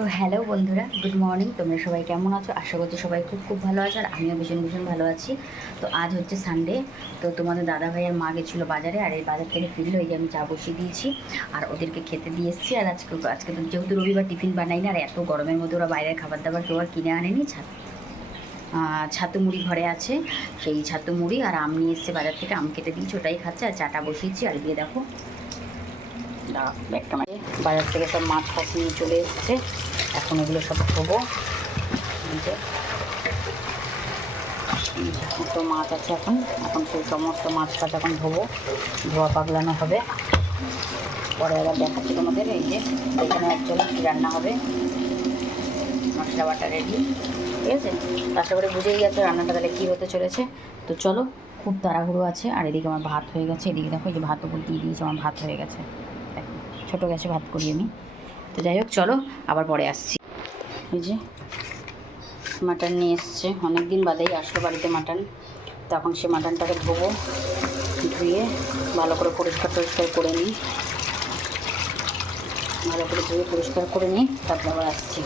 তো হ্যালো বন্ধুরা, good morning. তোমরা সবাই কেমন আছো? আশা করছি সবাই খুব খুব ভালো আছো, আর আমিও ভীষণ ভীষণ ভালো আছি। তো আজ হচ্ছে সানডে। তো তোমাদের দাদা ভাই আর মা গেছিলো বাজারে, আর এই বাজার থেকে ফিরলো, এই যে আমি চা বসিয়ে দিয়েছি আর ওদেরকে খেতে দিয়ে এসেছি। আর আজকে তো যেহেতু রবিবার, টিফিন বানাই না, আর এত গরমের মধ্যে ওরা বাইরের খাবার দাবার কেউ আর কিনে আনেনি। ছাতু মুড়ি ঘরে আছে, সেই ছাতু মুড়ি আর আম নিয়ে এসছে বাজার থেকে, আম কেটে দিয়েছি, ওটাই খাচ্ছে। আর চাটা বসিয়েছি। আর দিয়ে দেখো ব্যাগটা মাঝে বাজার থেকে সব মাছ ফাছ নিয়ে চলে এসছে। এখন এগুলো সব ধোবো। সমস্ত মাছ আছে, এখন সেই সমস্ত মাছ ফাছ এখন ধোবো, ধোয়া পাগলানো হবে। পরে আবার দেখাচ্ছি তোমাদের। এই যে এখানে চলো কী রান্না হবে। মশলা বাটা রেডি, ঠিক আছে। আশা করে বুঝেই গেছে রান্নাটা তাহলে কী হতে চলেছে। তো চলো, খুব তাড়াহুড়ো আছে। আর এদিকে আমার ভাত হয়ে গেছে। এদিকে দেখো, এই যে ভাত উপর দিয়ে দিয়েছে, আমার ভাত হয়ে গেছে। দেখো ছোটো গ্যাসে ভাত করি আমি। তো যাই হোক, চলো আবার পরে আসছি। এই যে মাটন নিয়ে এসছে, অনেক দিন বাদেই আসলো বাড়িতে মাটন। তখন সে মাটনটাকে ধোবো, ধুয়ে ভালো করে পরিষ্কার করে নিই। ভালো করে ধুয়ে পরিষ্কার করে নিই, তারপর আবার আসছি।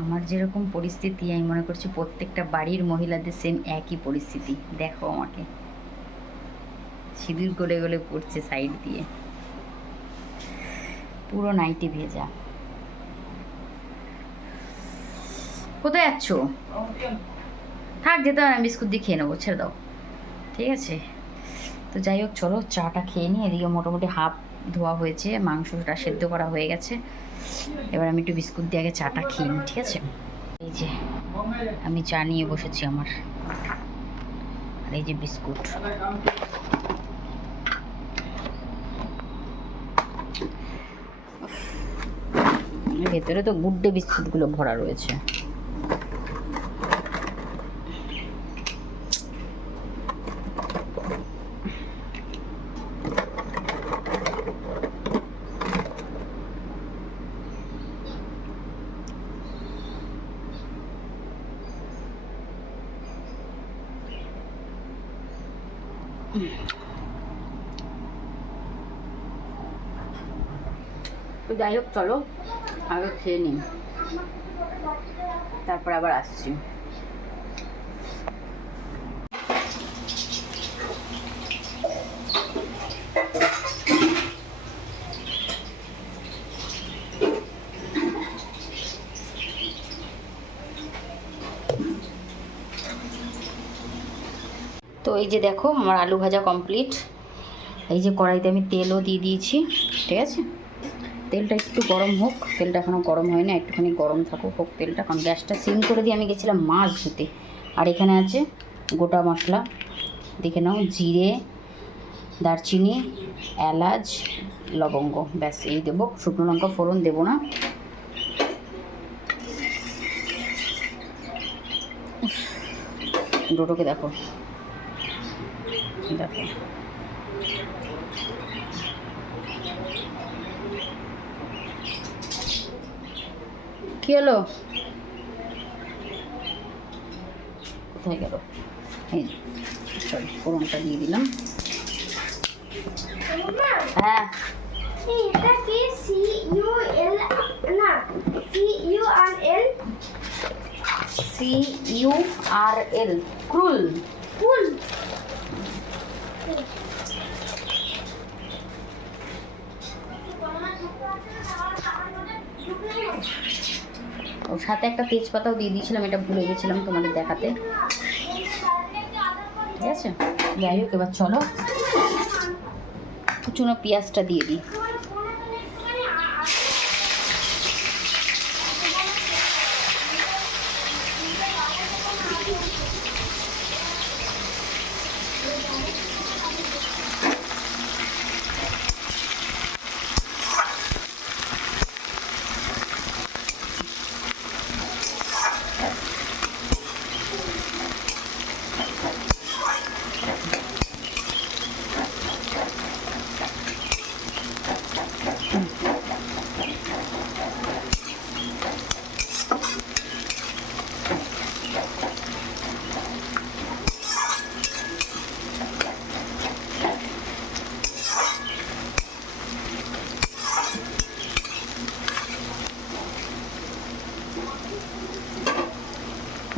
আমার যেরকম পরিস্থিতি, আমি মনে করছি প্রত্যেকটা বাড়ির মহিলাদের সেম একই পরিস্থিতি। দেখো আমাকে, সিঁদুর গলে গলে পড়ছে সাইড দিয়ে, পুরো নাইটি ভেজা। কোথায় যাচ্ছ? থাক, যেতে হবে না, বিস্কুট দিয়ে খেয়ে নেবো, ছেড়ে দাও, ঠিক আছে। তো যাই হোক, চলো চাটা খেয়ে নিই। এদিকে মোটামুটি হাফ ধোয়া হয়েছে, মাংসটা সেদ্ধ করা হয়ে গেছে। এবার আমি একটু বিস্কুট দিয়ে আগে চাটা খেয়ে নিই, ঠিক আছে। এই যে আমি চা নিয়ে বসেছি আমার, আর এই যে বিস্কুট। ভেতরে তো গুড্ডে বিস্কুটগুলো ভরা রয়েছে। তো যাই হোক, চলো আগে খেয়ে নিই, তারপর আবার আসছি। তো এই যে দেখো, আমার আলু ভাজা কমপ্লিট। এই যে কড়াইতে আমি তেলও দিয়ে দিয়েছি, ঠিক আছে। তেলটা একটু গরম হোক, তেলটা এখনও গরম হয় না, একটুখানি গরম থাকুক হোক তেলটা। কারণ গ্যাসটা সিম করে দিয়ে আমি গেছিলাম মাছ ধুতে। আর এখানে আছে গোটা মশলা, দেখে নাও, জিরে, দারচিনি, এলাচ, লবঙ্গ, ব্যাস এই দেবো। শুকনো লঙ্কা ফোড়ন দেবো না। ডোটোকে দেখো, দেখো কি হলো, কোথায় গেল? এই সরি, ফোড়নটা দিয়ে দিলাম। হ্যাঁ, এটা কি CUL না CURL? CURL, ক্রুল। ফুল। ওর সাথে একটা তেজপাতাও দিয়ে দিয়েছিলাম, এটা ভুলে গেছিলাম তোমাদের দেখাতে, ঠিক আছে। যাই হোক, এবার চলো কুচনো পেঁয়াজটা দিয়ে দিই।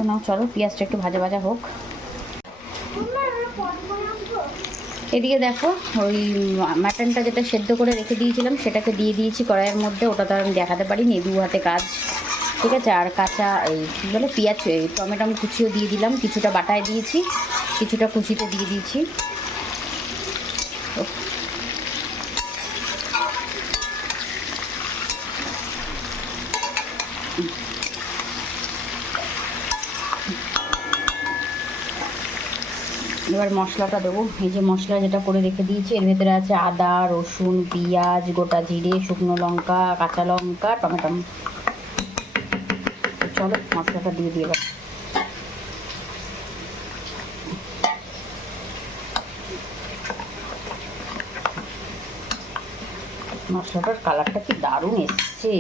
নাও চলো, পেঁয়াজটা একটু ভাজা ভাজা হোক। এদিকে দেখো ওই মাটনটা যেটা সেদ্ধ করে রেখে দিয়েছিলাম সেটাকে দিয়ে দিয়েছি কড়াইয়ের মধ্যে। ওটা তো আমি দেখাতে পারিনি, দু হাতে কাজ, ঠিক আছে। আর কাঁচা এই কী বলে পেঁয়াজ, এই টমেটো কুচিও দিয়ে দিলাম, কিছুটা বাটায় দিয়েছি, কিছুটা কুচিতে দিয়ে দিয়েছি। এবার মশলাটা দেবো। এই যে মশলা যেটা করে রেখে দিয়েছি, এর ভেতরে আছে আদা, রসুন, পেঁয়াজ, গোটা জিরে, শুকনো লঙ্কা, কাঁচা লঙ্কা, টমেটো। চলো মশলাটা দিয়ে দিয়ে এবার। মশলাটার কালারটা কি দারুণ এসছে।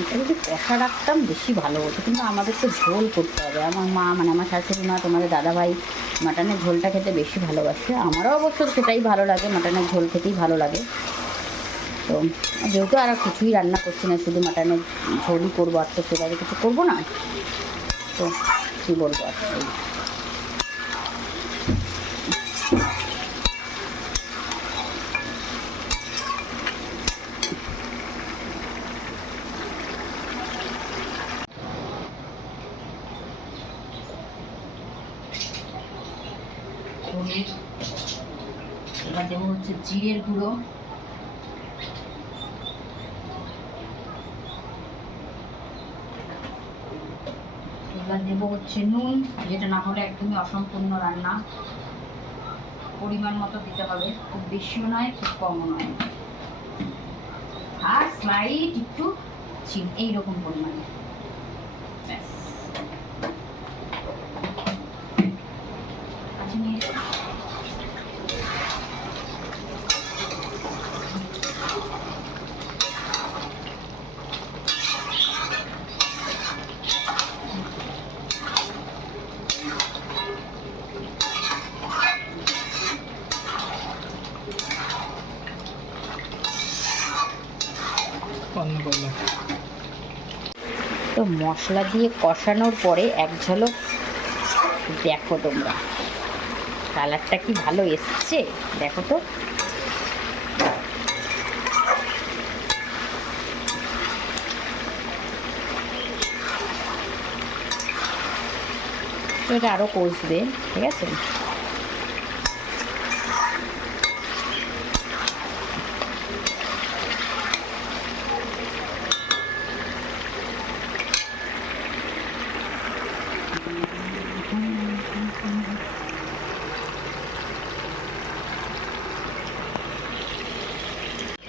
এটা যদি কষা রাখতাম বেশি ভালো হতো, কিন্তু আমাদের তো ঝোল করতে হবে। আমার মা মানে আমার শাশুড়ি মা, তোমাদের দাদাভাই মাটনের ঝোলটা খেতে বেশি ভালোবাসে। আমারও অবশ্য সেটাই ভালো লাগে, মাটনের ঝোল খেতেই ভালো লাগে। তো যেহেতু আর কিছুই রান্না করছি না, শুধু মাটনের ঝোলই করবো, আর তো সেভাবে কিছু করবো না, তো কী বলবো আর। এবার দেবো হচ্ছে জিরের গুঁড়ো, এবার দেবো হচ্ছে নুন, যেটা না হলে একদমই অসম্পূর্ণ রান্না। পরিমাণ মতো দিতে হবে, খুব বেশিও নয় খুব কমও নয়, আর স্লাইড একটু চিনি এইরকম পরিমাণে, ব্যাস। তো মশলা দিয়ে কষানোর পরে এক ঝলক দেখো তোমরা কালারটা কি ভালো এসছে, দেখো তো। এটা আরও কষবে, ঠিক আছে।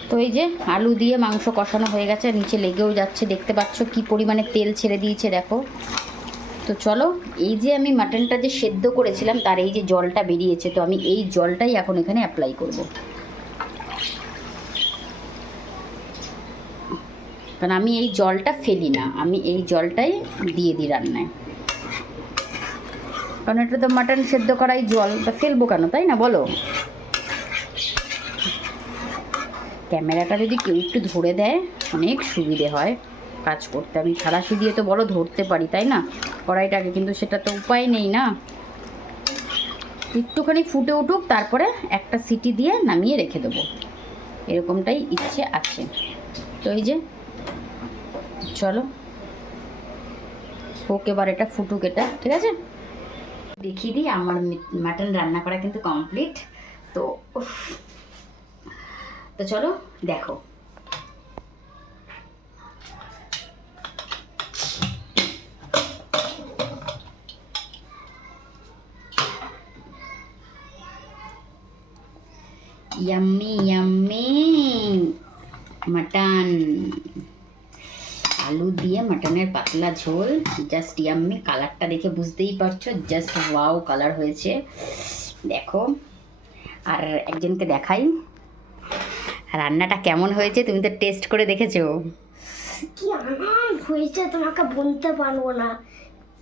তো এই যে আলু দিয়ে মাংস কষানো হয়ে গেছে, নিচে লেগেও যাচ্ছে, দেখতে পাচ্ছ কি পরিমাণে তেল ছেড়ে দিয়েছে দেখো। তো চলো, এই যে আমি মাটনটা যে সেদ্ধ করেছিলাম তার এই যে জলটা বেরিয়েছে, তো আমি এই জলটাই এখন এখানে অ্যাপ্লাই করব, কারণ আমি এই জলটা ফেলি না, আমি এই জলটাই দিয়ে দিই রান্নায়, কারণ এটা তো মাটন সেদ্ধ করাই জল, তা ফেলবো কেন, তাই না বলো। ক্যামেরাটা যদি কেউ একটু ধরে দেয় অনেক সুবিধে হয় কাজ করতে। আমি থালাশি দিয়ে তো বড় ধরতে পারি, তাই না, কড়াইটাকে, কিন্তু সেটা তো উপায় নেই না। একটুখানি ফুটে উঠুক, তারপরে একটা সিটি দিয়ে নামিয়ে রেখে দেবো, এরকমটাই ইচ্ছে আছে। তো এই যে চলো হোক, এবার এটা ফুটুক, এটা ঠিক আছে। দেখিয়ে দিই, আমার মাটন রান্না করা কিন্তু কমপ্লিট। তো তো চলো দেখো। ইয়াম্মি ইয়াম্মি মাটন, আলু দিয়ে মাটনের পাতলা ঝোল, জাস্ট ইয়াম্মি। কালারটা দেখে বুঝতেই পারছো, জাস্ট ওয়াও কালার হয়েছে দেখো। আর একজনকে দেখাই রান্নাটা কেমন হয়েছে, তুমি তো টেস্ট করে দেখেছো। কি আরাম হয়েছে তোমাকে বলতে পারবো না,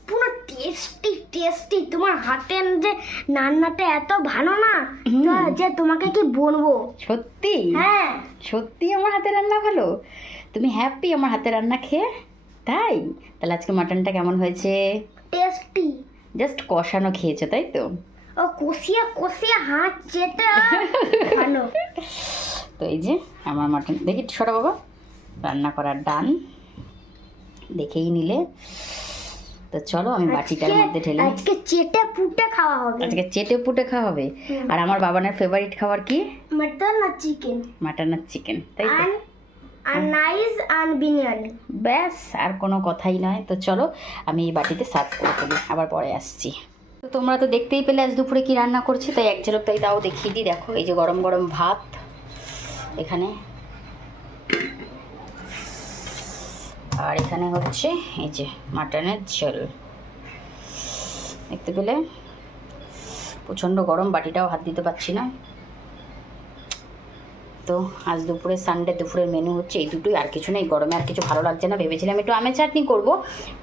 পুরো টেস্টি টেস্টি। তোমার হাতের যে রান্নাটা এত ভালো না যে তোমাকে কি বলবো। সত্যি? হ্যাঁ সত্যি আমার হাতের রান্না ভালো? তুমি হ্যাপি আমার হাতের রান্না খেয়ে? তাই? তাহলে আজকে মাটনটা কেমন হয়েছে? টেস্টি। জাস্ট কষানো খেয়েছো তাই তো? ও কষিয়া কষিয়া হাত চেটে ভালো। তো এই যে আমার মাটন, দেখি সরা বাবা, রান্না করার ডান, দেখেই নিলে। তো চলো আমি বাটিটার মধ্যে ঢেলে। আজকে চেটে পুটে খাওয়া হবে। আজকে চেটে পুটে খাওয়া হবে। আর আমার বাবানের ফেভারিট খাবার কি? মটন আর চিকেন। মাটন আর চিকেন, তাই তো? আর নাইস আর বিরিয়ানি। ব্যাস, আর কোনো কথাই নয়। তো চলো আমি এই বাটিতে সার্ভ করে ফেলি, আবার পরে আসছি। তো তোমরা তো দেখতেই পেলে আজ দুপুরে কি রান্না করছি, তাই এক ঝলক তাই তাও দেখিয়ে দিই। দেখো এই যে গরম গরম ভাত এখানে, আর এখানে হচ্ছে এই যে মাটনের ঝোল। দেখতে পেলে প্রচণ্ড গরম, বাটিটাও হাত দিতে পারছি না। তো আজ দুপুরে সানডে দুপুরের মেনু হচ্ছে এই দুটোই, আর কিছু নেই। গরমে আর কিছু ভালো লাগছে না, ভেবেছিলাম একটু আমের চাটনি করবো,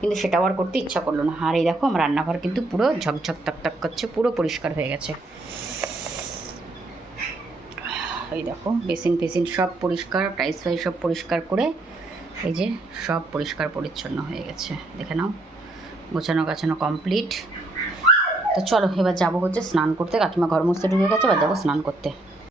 কিন্তু সেটাও আর করতে ইচ্ছা করলো না। আর এই দেখো আমার রান্নাঘর কিন্তু পুরো ঝকঝক তকতক করছে, পুরো পরিষ্কার হয়ে গেছে। এই দেখো বেসিন ফেসিন সব পরিষ্কার, টাইলস ফাইল সব পরিষ্কার করে এই যে সব পরিষ্কার পরিচ্ছন্ন হয়ে গেছে। দেখে নাও, গোছানো গাছানো কমপ্লিট। তো চলো এবার যাবো হচ্ছে স্নান করতে। কাকিমা ঘর মুছতে ঢুকে গেছে, এবার যাবো স্নান করতে।